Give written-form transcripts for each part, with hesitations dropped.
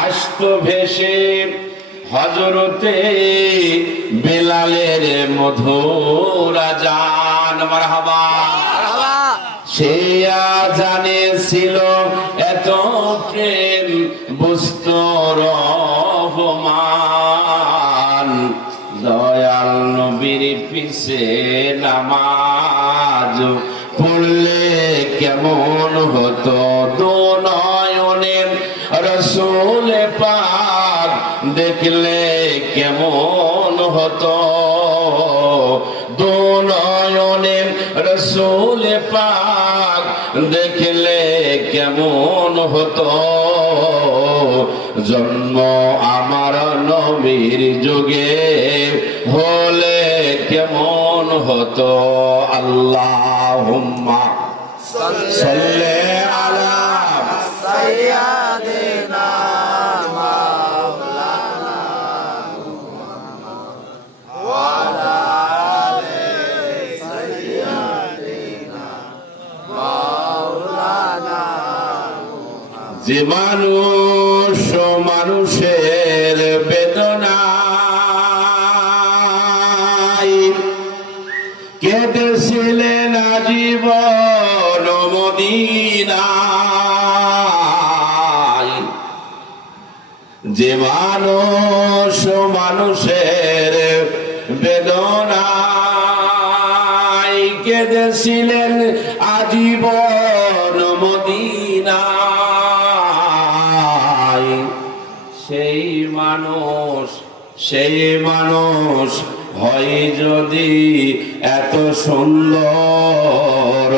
আসতো ভেসে হযরতে বেলালের মধুর আযান। মারহাবা। সে আযানে ছিল এত প্রেম বুঝতো রহমান। দয়াল নবীর পিছে নামাজ পড়লে কেমন হতো, দু নয়নে রাসূল পাক দেখলে কেমন হতো, দু নয়নে রাসূল পাক দেখলে কেমন হতো। জন্ম আমার নবীর যুগে হলে কেমন হতো। আল্লাহুম্মা সাল্লি আলা সাইয়্যিদিনা মাওলানা ওয়া আলা আলি সাইয়্যিদিনা মাওলানা। যে মানুষ মানুষের বেদনায় কেঁদেছিলেন আজীবন মদিনায়, যে মানুষ মানুষের বেদনায় কেঁদেছিলেন আজীবন মদিনায়, সেই মানুষ হয় যদি এত সুন্দর,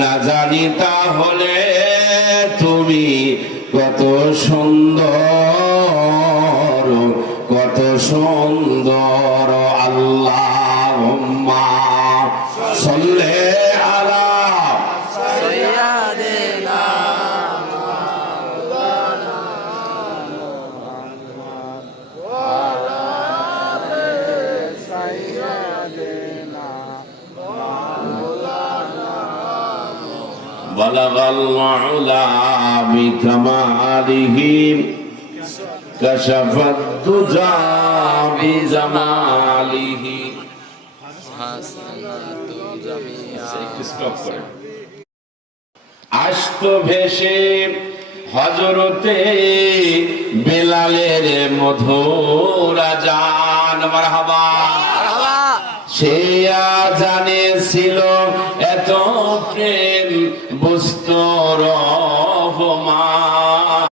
না জানি তাহলে তুমি কত সুন্দর, কত সুন্দর। আল্লাহুম্মা সাল্লি আলা সাইয়্যিদিনা মাওলানা ওয়া আলা আলি সাইয়্যিদিনা মাওলানা। বালাগাল উলা বিকামালিহি কাশাফাত দুজা বিজামালিহি। আসতো ভেসে হযরতে বেলালের মধুর আযান। মারহাবা। সে আযানে ছিল